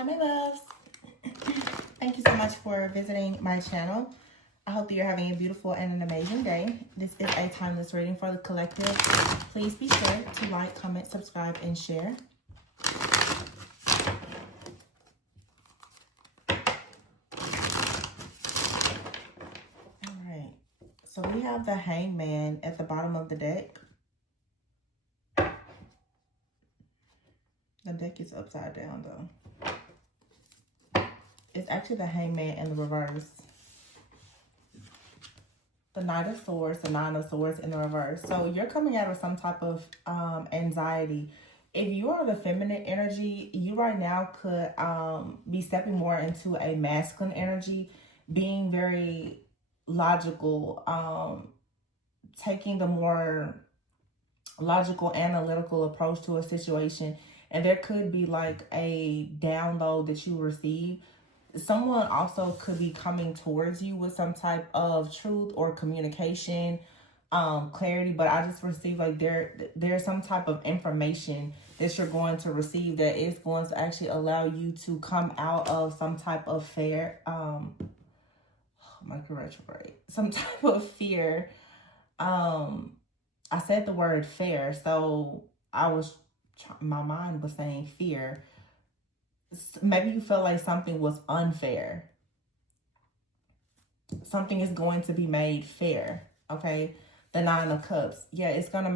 Hi, my loves. Thank you so much for visiting my channel. I hope that you're having a beautiful and an amazing day. This is a timeless reading for the collective. Please be sure to like, comment, subscribe, and share. All right. So we have the Hangman at the bottom of the deck. The deck is upside down, though. It's actually the Hangman in the reverse. The Knight of Swords, the Nine of Swords in the reverse. So you're coming out of some type of anxiety. If you are the feminine energy, you right now could be stepping more into a masculine energy, being very logical, taking the more logical, analytical approach to a situation. And there could be like a download that you receive. Someone also could be coming towards you with some type of truth or communication, clarity, but I just received like there's some type of information that you're going to receive that is going to actually allow you to come out of some type of fear, Mercury retrograde, some type of fear. I said the word fear, so my mind was saying fear. Maybe you feel like something was unfair. Something is going to be made fair. Okay. The Nine of Cups. Yeah, it's gonna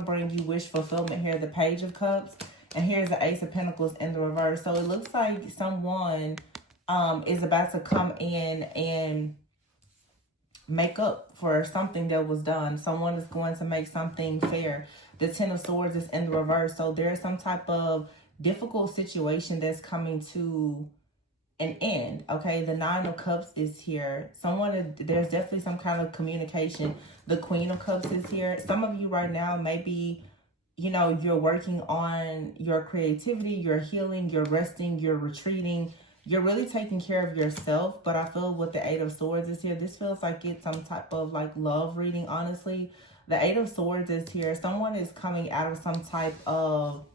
bring you wish fulfillment here. The Page of Cups. And here's the Ace of Pentacles in the reverse. So it looks like someone is about to come in and make up for something that was done. Someone is going to make something fair. The Ten of Swords is in the reverse. So there's some type of difficult situation that's coming to an end. Okay, the Nine of Cups is here. There's definitely some kind of communication. The Queen of Cups is here. Some of you right now maybe, you're working on your creativity, you're healing, you're resting, you're retreating, you're really taking care of yourself. But I feel with the Eight of Swords is here, this feels like it's some type of like love reading, honestly. The Eight of Swords is here. Someone is coming out of some type of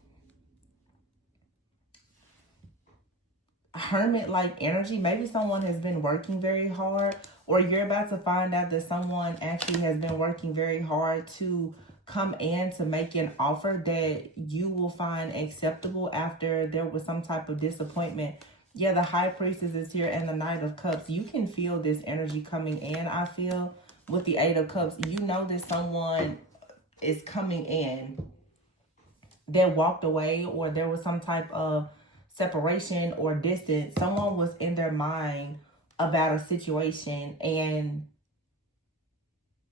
hermit-like energy. Maybe someone has been working very hard, or you're about to find out that someone actually has been working very hard to come in to make an offer that you will find acceptable after there was some type of disappointment. Yeah, the High Priestess is here and the Knight of Cups. You can feel this energy coming in, I feel, with the Eight of Cups. You know that someone is coming in that walked away, or there was some type of separation or distance. Someone was in their mind about a situation, and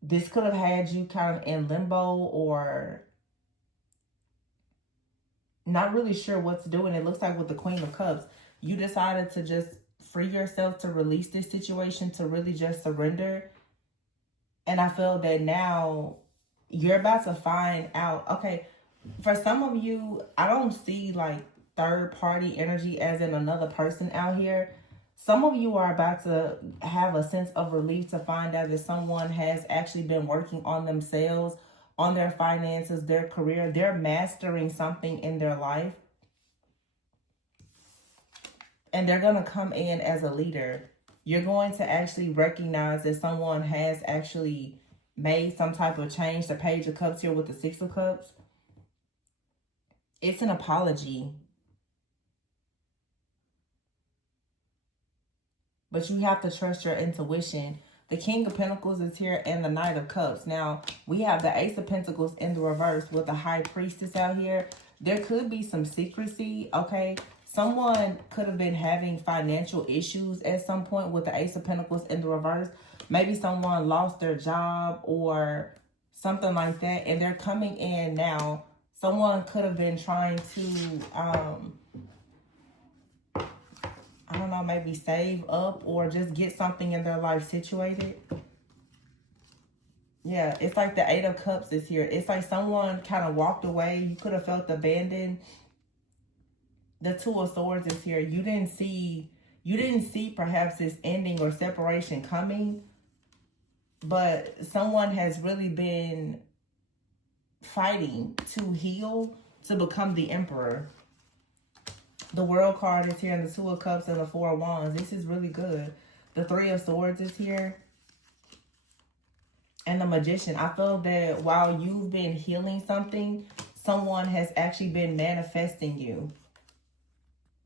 this could have had you kind of in limbo or not really sure what to do. And it looks like with the Queen of Cups, you decided to just free yourself, to release this situation, to really just surrender. And I feel that now you're about to find out. Okay, for some of you, I don't see like third party energy as in another person out here. Some of you are about to have a sense of relief to find out that someone has actually been working on themselves, on their finances, their career. They're mastering something in their life, and they're going to come in as a leader. You're going to actually recognize that someone has actually made some type of change. The Page of Cups here with the Six of Cups. It's an apology. But you have to trust your intuition. The King of Pentacles is here and the Knight of Cups. Now, we have the Ace of Pentacles in the reverse with the High Priestess out here. There could be some secrecy, okay? Someone could have been having financial issues at some point with the Ace of Pentacles in the reverse. Maybe someone lost their job or something like that, and they're coming in now. Someone could have been trying to, I don't know, maybe save up or just get something in their life situated. Yeah, it's like the Eight of Cups is here. It's like someone kind of walked away. You could have felt abandoned. The Two of Swords is here. You didn't see perhaps this ending or separation coming, but someone has really been fighting to heal, to become the Emperor. The World card is here, and the Two of Cups and the Four of Wands. This is really good. The Three of Swords is here. And the Magician. I feel that while you've been healing something, someone has actually been manifesting you.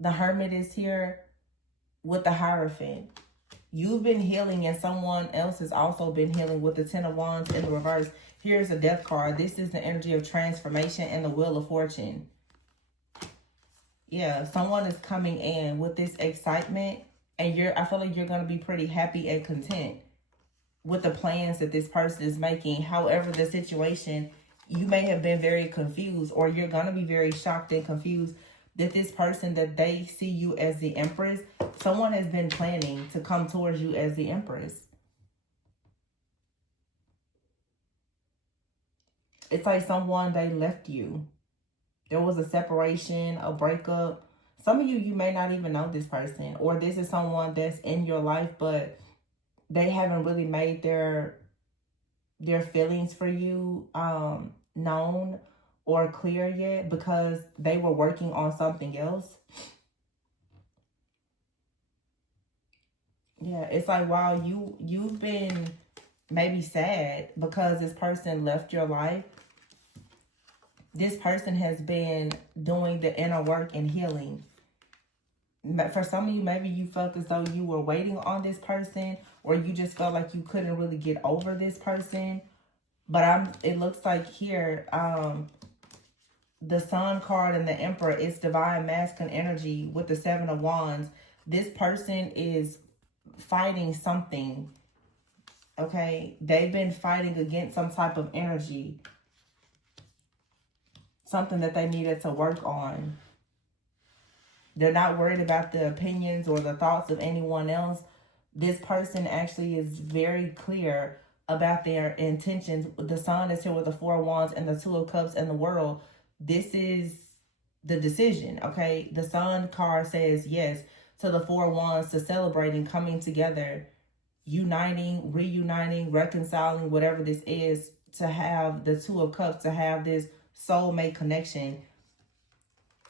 The Hermit is here with the Hierophant. You've been healing and someone else has also been healing with the Ten of Wands in the reverse. Here's a Death card. This is the energy of transformation and the Wheel of Fortune. Yeah, someone is coming in with this excitement, and I feel like you're going to be pretty happy and content with the plans that this person is making. However, the situation, you may have been very confused, or you're going to be very shocked and confused that this person, that they see you as the Empress, someone has been planning to come towards you as the Empress. It's like someone, they left you. There was a separation, a breakup. Some of you, you may not even know this person, or this is someone that's in your life, but they haven't really made their feelings for you known or clear yet, because they were working on something else. Yeah, it's like, wow, you've been maybe sad because this person left your life. This person has been doing the inner work and healing. For some of you, maybe you felt as though you were waiting on this person, or you just felt like you couldn't really get over this person. But it looks like here, the Sun card and the Emperor is divine masculine energy with the Seven of Wands. This person is fighting something, okay? They've been fighting against some type of energy, something that they needed to work on. They're not worried about the opinions or the thoughts of anyone else. This person actually is very clear about their intentions. The Sun is here with the Four of Wands and the Two of Cups and the World. This is the decision, okay? The Sun card says yes to the Four of Wands, to celebrating, coming together, uniting, reuniting, reconciling, whatever this is, to have the Two of Cups, to have this soulmate connection.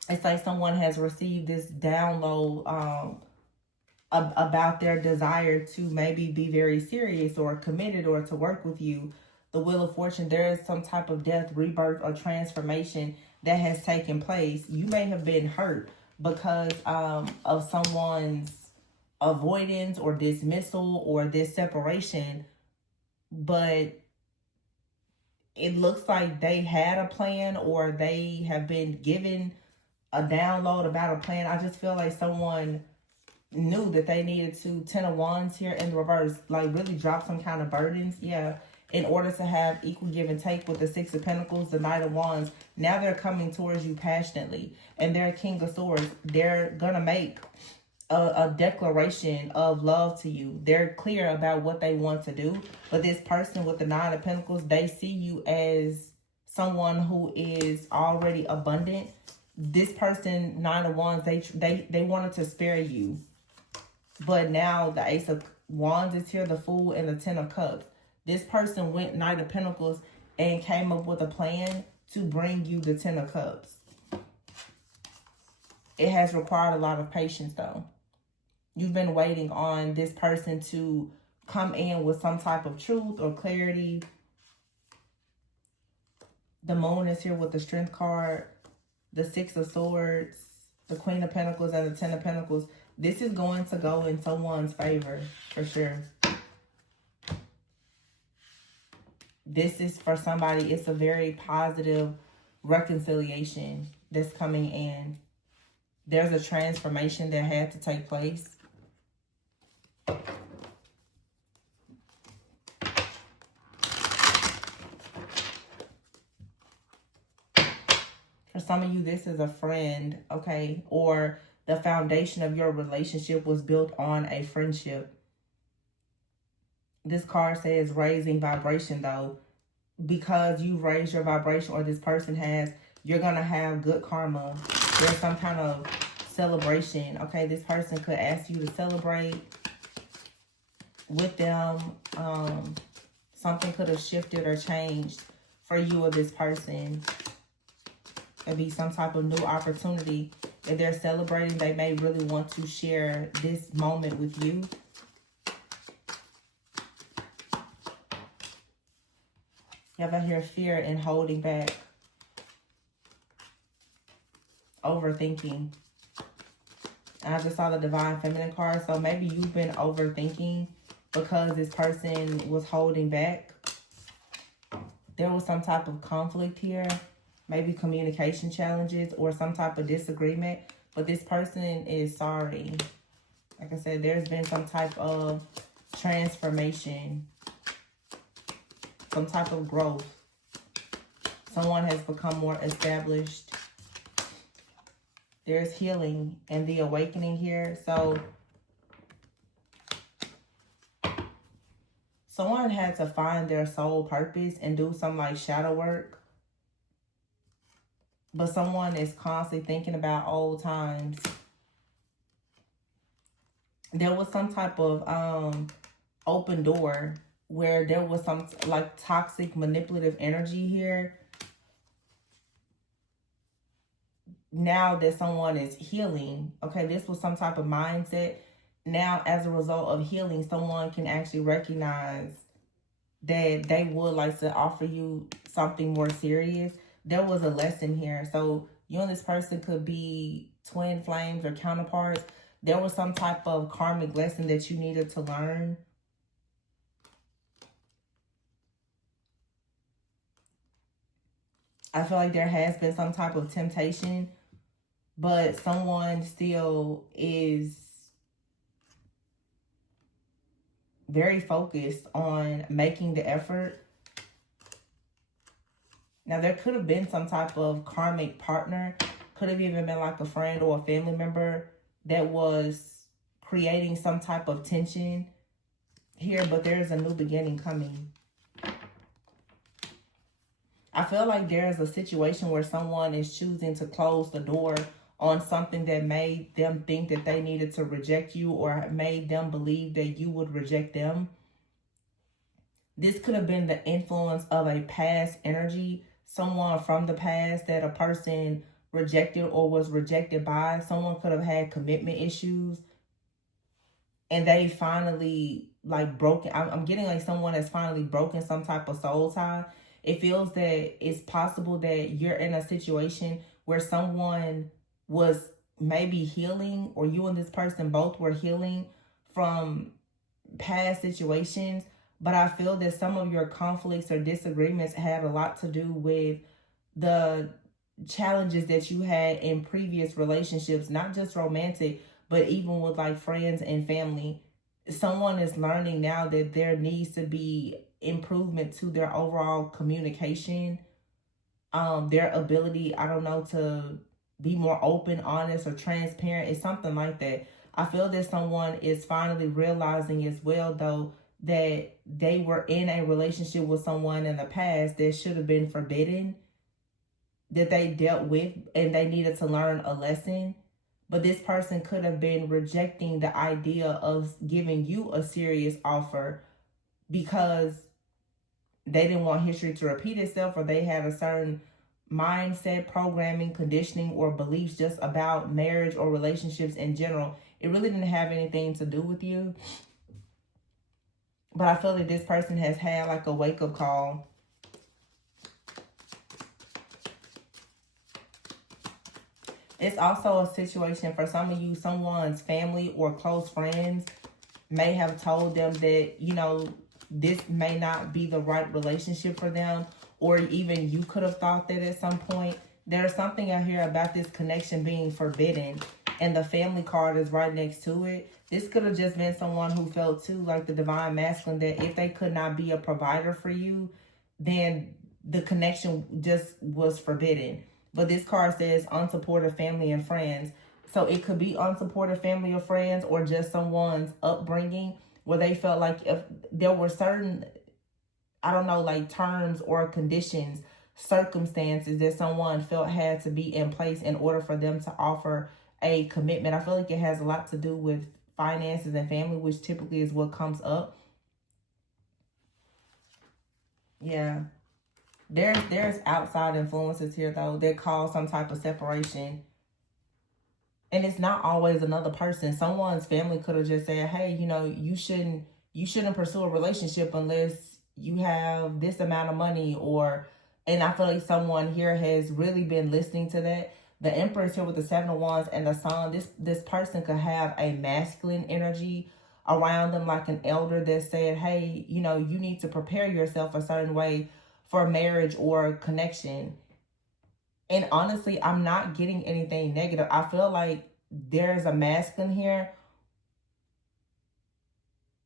It's like someone has received this download about their desire to maybe be very serious or committed or to work with you. The Wheel of Fortune, there is some type of death, rebirth, or transformation that has taken place. You may have been hurt because of someone's avoidance or dismissal or this separation, but it looks like they had a plan, or they have been given a download about a plan. I just feel like someone knew that they needed to, Ten of Wands here in reverse, like really drop some kind of burdens, yeah, in order to have equal give and take with the Six of Pentacles, the Knight of Wands. Now they're coming towards you passionately, and they're King of Swords. They're gonna make a declaration of love to you. They're clear about what they want to do. But this person with the Nine of Pentacles, they see you as someone who is already abundant. This person, Nine of Wands, they wanted to spare you. But now the Ace of Wands is here, the Fool, and the Ten of Cups. This person went Knight of Pentacles and came up with a plan to bring you the Ten of Cups. It has required a lot of patience, though. You've been waiting on this person to come in with some type of truth or clarity. The Moon is here with the Strength card, the Six of Swords, the Queen of Pentacles, and the Ten of Pentacles. This is going to go in someone's favor, for sure. This is for somebody. It's a very positive reconciliation that's coming in. There's a transformation that had to take place. For some of you, this is a friend, okay? Or the foundation of your relationship was built on a friendship. This card says raising vibration, though. Because you've raised your vibration, or this person has, you're going to have good karma. There's some kind of celebration, okay? This person could ask you to celebrate with them. Something could have shifted or changed for you or this person. It'd be some type of new opportunity. If they're celebrating, they may really want to share this moment with you. You have out here fear and holding back. Overthinking. I just saw the Divine Feminine card. So maybe you've been overthinking because this person was holding back. There was some type of conflict here. Maybe communication challenges or some type of disagreement. But this person is sorry. Like I said, there's been some type of transformation. Some type of growth. Someone has become more established. There's healing and the awakening here. So someone had to find their soul purpose and do some like shadow work. But someone is constantly thinking about old times. There was some type of open door where there was some like toxic manipulative energy here. Now that someone is healing, okay, this was some type of mindset. Now, as a result of healing, someone can actually recognize that they would like to offer you something more serious. There was a lesson here. So you and this person could be twin flames or counterparts. There was some type of karmic lesson that you needed to learn. I feel like there has been some type of temptation, but someone still is very focused on making the effort. Now, there could have been some type of karmic partner. Could have even been like a friend or a family member that was creating some type of tension here. But there's a new beginning coming. I feel like there's a situation where someone is choosing to close the door on something that made them think that they needed to reject you or made them believe that you would reject them. This could have been the influence of a past energy, someone from the past that a person rejected or was rejected by. Someone could have had commitment issues and they finally like broken. I'm getting like someone has finally broken some type of soul tie. It feels that it's possible that you're in a situation where someone was maybe healing, or you and this person both were healing from past situations. But I feel that some of your conflicts or disagreements had a lot to do with the challenges that you had in previous relationships, not just romantic, but even with like friends and family. Someone is learning now that there needs to be improvement to their overall communication, their ability, I don't know, to be more open, honest, or transparent. It's something like that. I feel that someone is finally realizing as well, though, that they were in a relationship with someone in the past that should have been forbidden, that they dealt with, and they needed to learn a lesson. But this person could have been rejecting the idea of giving you a serious offer because they didn't want history to repeat itself, or they had a certain mindset, programming, conditioning, or beliefs just about marriage or relationships in general. It really didn't have anything to do with you. But I feel that this person has had like a wake-up call. It's also a situation for some of you, someone's family or close friends may have told them that, you know, this may not be the right relationship for them, or even you could have thought that at some point. There's something out here about this connection being forbidden, and the family card is right next to it. This could have just been someone who felt too like the divine masculine, that if they could not be a provider for you, then the connection just was forbidden. But this card says unsupportive family and friends. So it could be unsupportive family or friends, or just someone's upbringing where they felt like if there were certain, I don't know, like terms or conditions, circumstances that someone felt had to be in place in order for them to offer a commitment. I feel like it has a lot to do with finances and family, which typically is what comes up. Yeah. There's outside influences here, though, that cause some type of separation. And it's not always another person. Someone's family could have just said, hey, you know, you shouldn't pursue a relationship unless you have this amount of money. Or, and I feel like someone here has really been listening to that. The Empress here with the Seven of Wands and the Sun. This person could have a masculine energy around them, like an elder that said, hey, you know, you need to prepare yourself a certain way for marriage or connection. And honestly, I'm not getting anything negative. I feel like there's a masculine here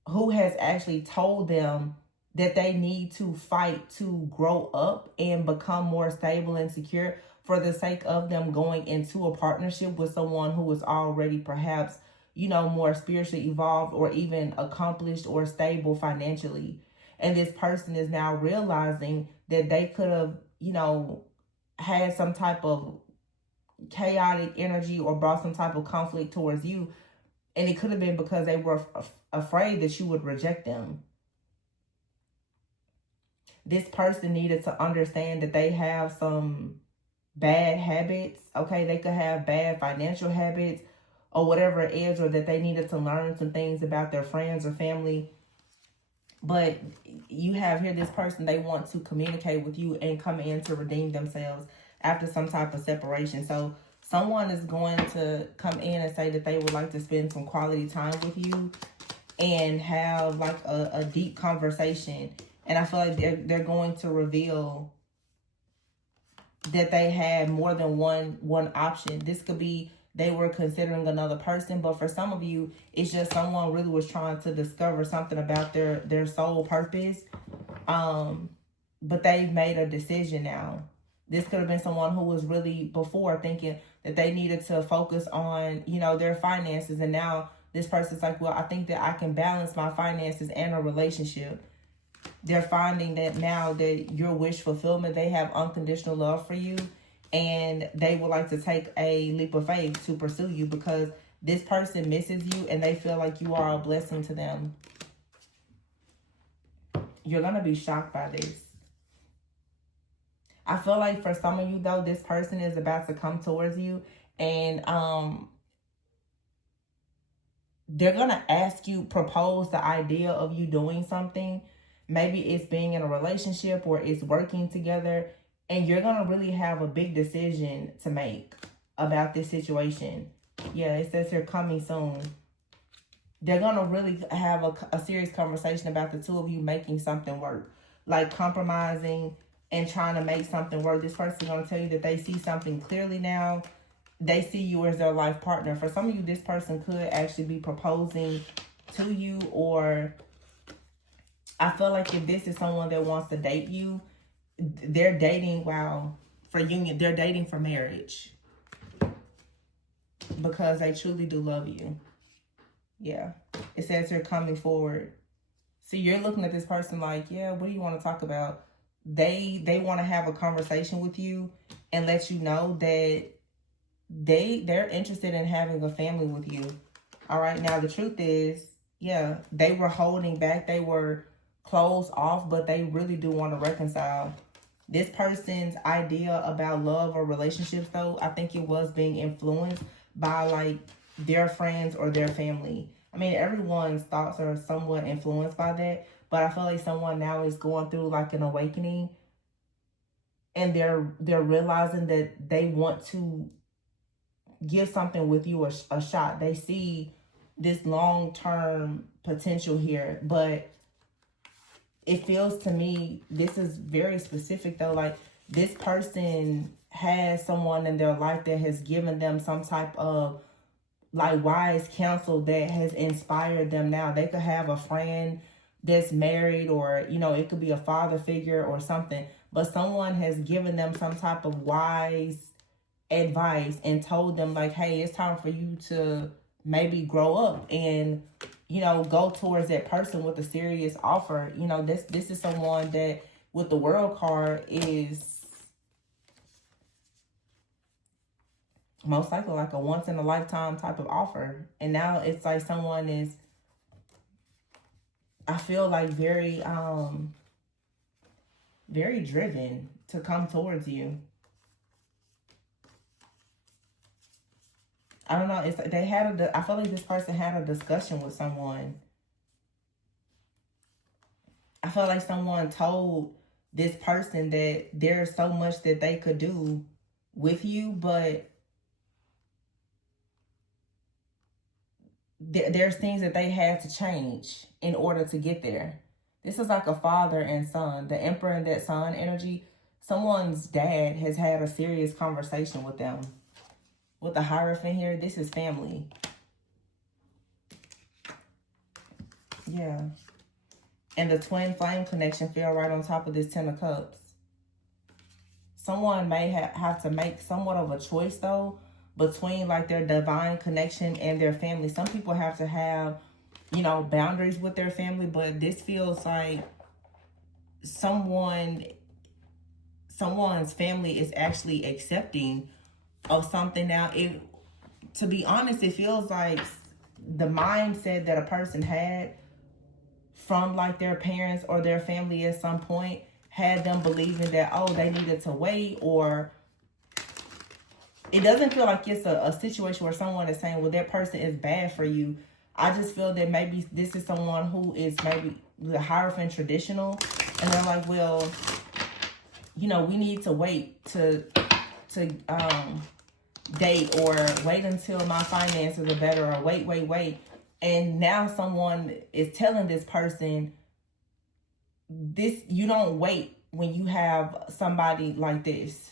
who has actually told them that they need to fight to grow up and become more stable and secure for the sake of them going into a partnership with someone who is already perhaps, you know, more spiritually evolved or even accomplished or stable financially. And this person is now realizing that they could have, you know, had some type of chaotic energy or brought some type of conflict towards you. And it could have been because they were afraid that you would reject them. This person needed to understand that they have some bad habits. Okay, they could have bad financial habits or whatever it is, or that they needed to learn some things about their friends or family. But you have here this person, they want to communicate with you and come in to redeem themselves after some type of separation. So someone is going to come in and say that they would like to spend some quality time with you and have like a deep conversation. And I feel like they're going to reveal that they had more than one option. This could be they were considering another person, but for some of you, it's just someone really was trying to discover something about their soul purpose. But they've made a decision now. This could have been someone who was really before thinking that they needed to focus on, you know, their finances. And now this person's like, well, I think that I can balance my finances and a relationship. They're finding that now that your wish fulfillment, they have unconditional love for you. And they would like to take a leap of faith to pursue you because this person misses you and they feel like you are a blessing to them. You're going to be shocked by this. I feel like for some of you, though, this person is about to come towards you and they're going to ask you, propose the idea of you doing something. Maybe it's being in a relationship or it's working together. And you're going to really have a big decision to make about this situation. Yeah, it says here coming soon. They're going to really have a serious conversation about the two of you making something work. Like compromising and trying to make something work. This person is going to tell you that they see something clearly now. They see you as their life partner. For some of you, this person could actually be proposing to you, or I feel like if this is someone that wants to date you, they're dating, for union. They're dating for marriage because they truly do love you. Yeah. It says they're coming forward. So you're looking at this person like, yeah, what do you want to talk about? They want to have a conversation with you and let you know that they're interested in having a family with you. All right. Now, the truth is, yeah, they were holding back. They were closed off, but they really do want to reconcile. This person's idea about love or relationships, though, I think it was being influenced by like their friends or their family. I mean, everyone's thoughts are somewhat influenced by that, but I feel like someone now is going through like an awakening and they're realizing that they want to give something with you a shot. They see this long-term potential here, but it feels to me, this is very specific though, like this person has someone in their life that has given them some type of like wise counsel that has inspired them. Now they could have a friend that's married, or, you know, it could be a father figure or something, but someone has given them some type of wise advice and told them like, hey, it's time for you to maybe grow up and, you know, go towards that person with a serious offer. You know, this is someone that with the World card is most likely like a once in a lifetime type of offer. And now it's like someone is, I feel like very driven to come towards you. I don't know. It's they had I feel like this person had a discussion with someone. I feel like someone told this person that there's so much that they could do with you, but there's things that they had to change in order to get there. This is like a father and son. The Emperor and that son energy. Someone's dad has had a serious conversation with them. With the Hierophant here, this is family. Yeah. And the twin flame connection fell right on top of this Ten of Cups. Someone may have to make somewhat of a choice, though, between like their divine connection and their family. Some people have to have, you know, boundaries with their family, but this feels like someone's family is actually accepting of something now. To be honest, it feels like the mindset that a person had from like their parents or their family at some point had them believing that, oh, they needed to wait, or it doesn't feel like it's a situation where someone is saying, well, that person is bad for you. I just feel that maybe this is someone who is maybe the Hierophant traditional, and they're like, well, you know, we need to wait to date, or wait until my finances are better, or wait. And now someone is telling this person, this, you don't wait when you have somebody like this.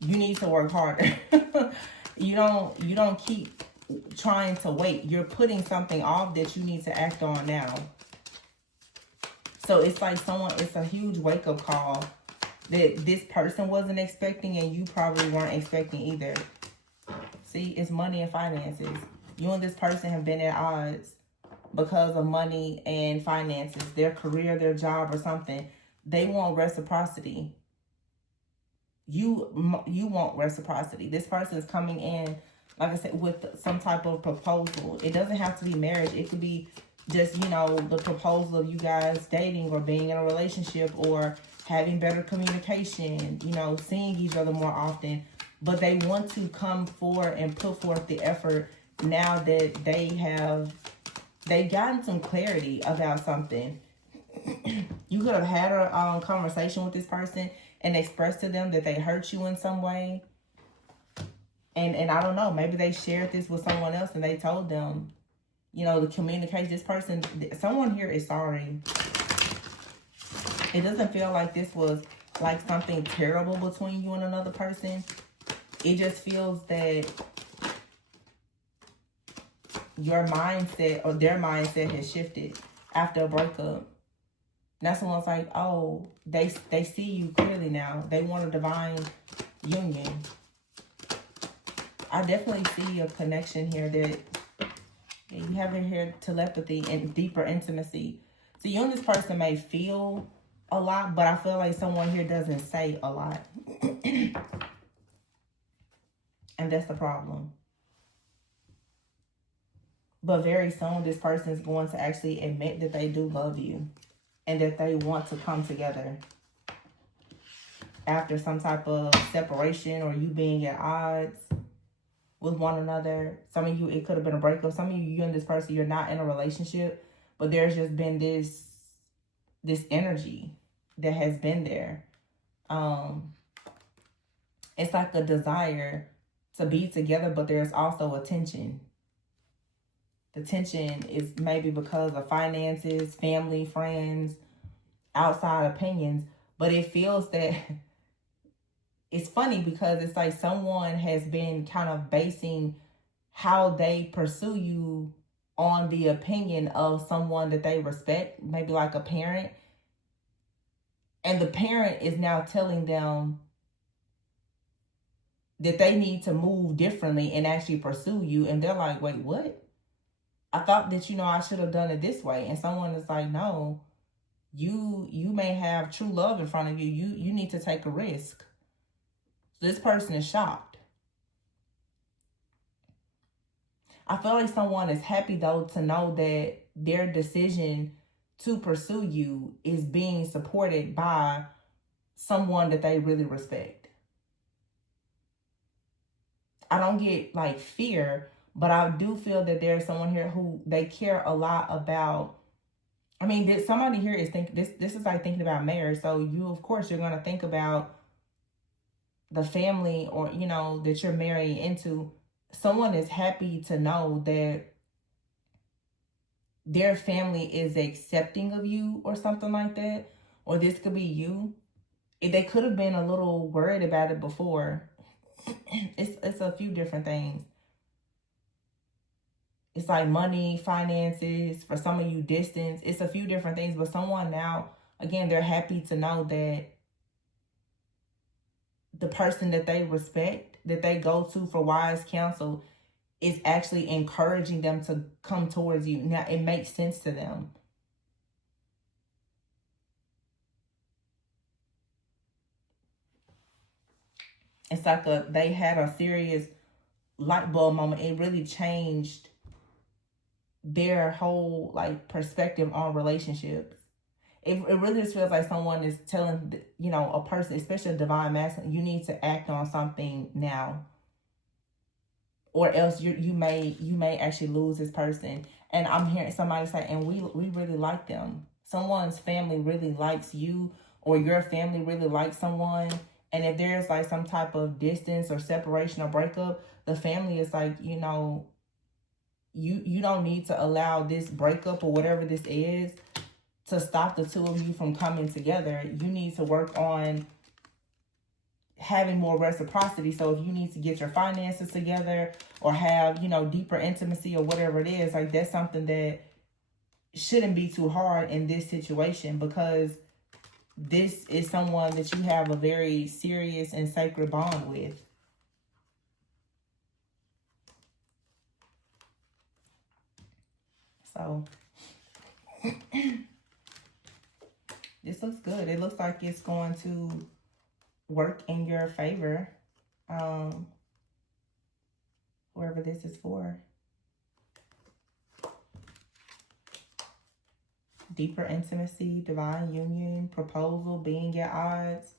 You need to work harder. You don't keep trying to wait. You're putting something off that you need to act on now. So it's like it's a huge wake-up call that this person wasn't expecting, and you probably weren't expecting either. See, it's money and finances. You and this person have been at odds because of money and finances, their career, their job, or something. They want reciprocity. You want reciprocity. This person is coming in, like I said, with some type of proposal. It doesn't have to be marriage. It could be just, you know, the proposal of you guys dating or being in a relationship or having better communication, you know, seeing each other more often. But they want to come forward and put forth the effort now that they've gotten some clarity about something. You could have had a conversation with this person and expressed to them that they hurt you in some way. And I don't know, maybe they shared this with someone else and they told them, you know, the communication, this person, someone here is sorry. It doesn't feel like this was like something terrible between you and another person. It just feels that your mindset or their mindset has shifted after a breakup. Now someone's like, oh, they see you clearly now. They want a divine union. I definitely see a connection here that you have in here, telepathy and deeper intimacy. So you and this person may feel a lot, but I feel like someone here doesn't say a lot. And that's the problem. But very soon, this person is going to actually admit that they do love you and that they want to come together after some type of separation or you being at odds with one another. Some of you, it could have been a breakup. Some of you and this person, you're not in a relationship, but there's just been this energy that has been there. It's like a desire to be together, but there's also a tension. The tension is maybe because of finances, family, friends, outside opinions. But it feels that it's funny because it's like someone has been kind of basing how they pursue you on the opinion of someone that they respect, maybe like a parent. And the parent is now telling them that they need to move differently and actually pursue you. And they're like, wait, what? I thought that, you know, I should have done it this way. And someone is like, no, you may have true love in front of you. You need to take a risk. So this person is shocked. I feel like someone is happy, though, to know that their decision to pursue you is being supported by someone that they really respect. I don't get like fear, but I do feel that there's someone here who they care a lot about. I mean, somebody here is thinking this is like thinking about marriage. So you, of course, you're gonna think about the family, or you know, that you're marrying into. Someone is happy to know that their family is accepting of you or something like that. Or this could be you. They could have been a little worried about it before. It's a few different things. It's like money, finances, for some of you distance. It's a few different things, but someone now, again, they're happy to know that the person that they respect, that they go to for wise counsel, is actually encouraging them to come towards you. Now, it makes sense to them. It's like they had a serious light bulb moment. It really changed their whole like perspective on relationships. It really just feels like someone is telling, you know, a person, especially a divine masculine, you need to act on something now, or else you may actually lose this person. And I'm hearing somebody say, and we really like them. Someone's family really likes you, or your family really likes someone. And if there's like some type of distance or separation or breakup, the family is like, you know, you don't need to allow this breakup or whatever this is to stop the two of you from coming together. You need to work on having more reciprocity. So if you need to get your finances together or have, you know, deeper intimacy or whatever it is, like that's something that shouldn't be too hard in this situation, because this is someone that you have a very serious and sacred bond with. So this looks good. It looks like it's going to work in your favor. Whoever this is for. Deeper intimacy, divine union, proposal, being at odds.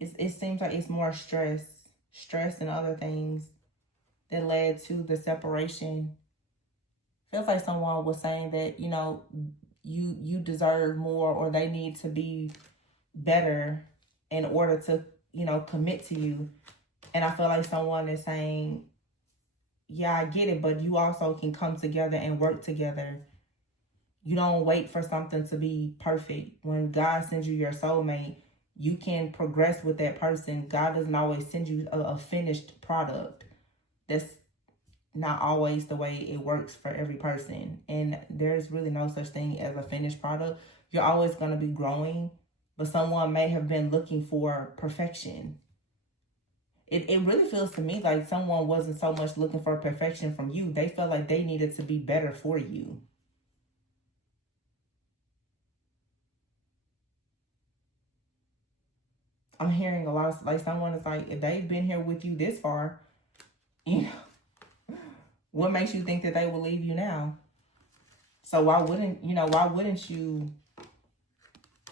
It seems like it's more stress and other things that led to the separation. Feels like someone was saying that, you know, you deserve more, or they need to be better in order to, you know, commit to you. And I feel like someone is saying, yeah, I get it, but you also can come together and work together. You don't wait for something to be perfect. When God sends you your soulmate, you can progress with that person. God doesn't always send you a finished product. That's not always the way it works for every person. And there's really no such thing as a finished product. You're always going to be growing, but someone may have been looking for perfection. It really feels to me like someone wasn't so much looking for perfection from you. They felt like they needed to be better for you. I'm hearing a lot of, like, someone is like, if they've been here with you this far, you know, what makes you think that they will leave you now? So why wouldn't you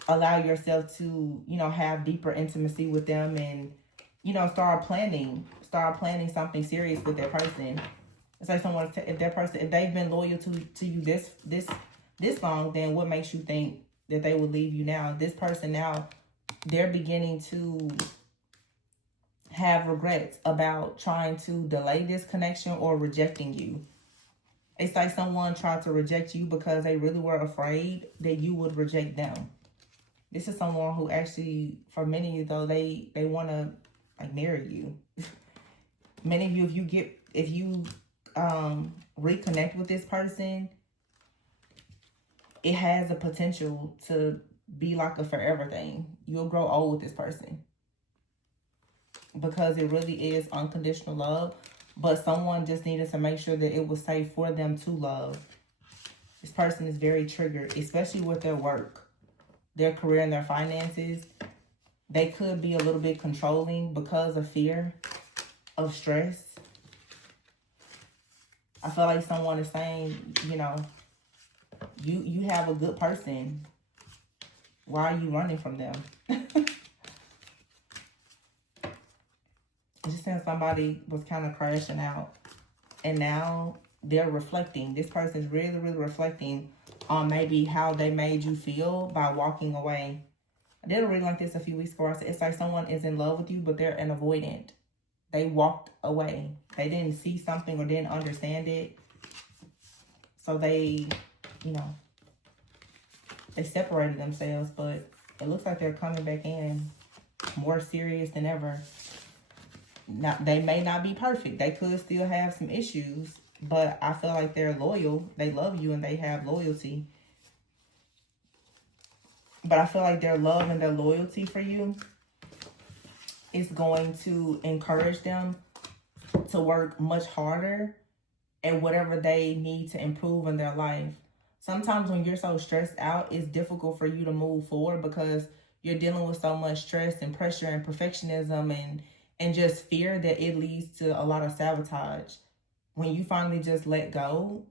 allow yourself to, you know, have deeper intimacy with them, and, you know, start planning something serious with that person? It's like someone, if they've been loyal to you this long, then what makes you think that they will leave you now? This person now, they're beginning to have regrets about trying to delay this connection or rejecting you. It's like someone tried to reject you because they really were afraid that you would reject them. This is someone who actually, for many of you though, they want to like marry you. Many of you, if you reconnect with this person, it has a potential to be like a forever thing. You'll grow old with this person, because it really is unconditional love. But someone just needed to make sure that it was safe for them to love. This person is very triggered, especially with their work, their career, and their finances. They could be a little bit controlling because of fear, of stress. I feel like someone is saying, you know, you have a good person. Why are you running from them? It's just saying somebody was kind of crashing out. And now they're reflecting. This person's really, really reflecting on maybe how they made you feel by walking away. I did a reading like this a few weeks ago. I said it's like someone is in love with you, but they're an avoidant. They walked away. They didn't see something or didn't understand it. So they, you know, they separated themselves, but it looks like they're coming back in more serious than ever. Now, they may not be perfect. They could still have some issues, but I feel like they're loyal. They love you and they have loyalty. But I feel like their love and their loyalty for you is going to encourage them to work much harder at whatever they need to improve in their life. Sometimes when you're so stressed out, it's difficult for you to move forward because you're dealing with so much stress and pressure and perfectionism and just fear that it leads to a lot of sabotage. When you finally just let go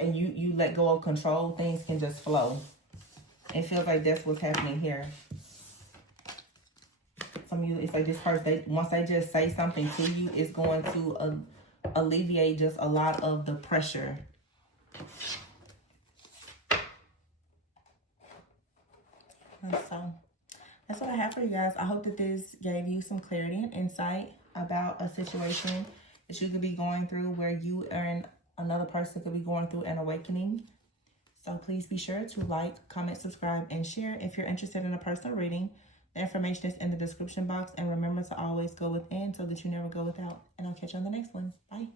and you let go of control, things can just flow. It feels like that's what's happening here. Some of you, it's like this person, once they just say something to you, it's going to alleviate just a lot of the pressure. And so that's what I have for you guys. I hope that this gave you some clarity and insight about a situation that you could be going through, where you and another person could be going through an awakening. So please be sure to like, comment, subscribe, and share. If you're interested in a personal reading, the information is in the description box. And remember to always go within so that you never go without. And I'll catch you on the next one. Bye.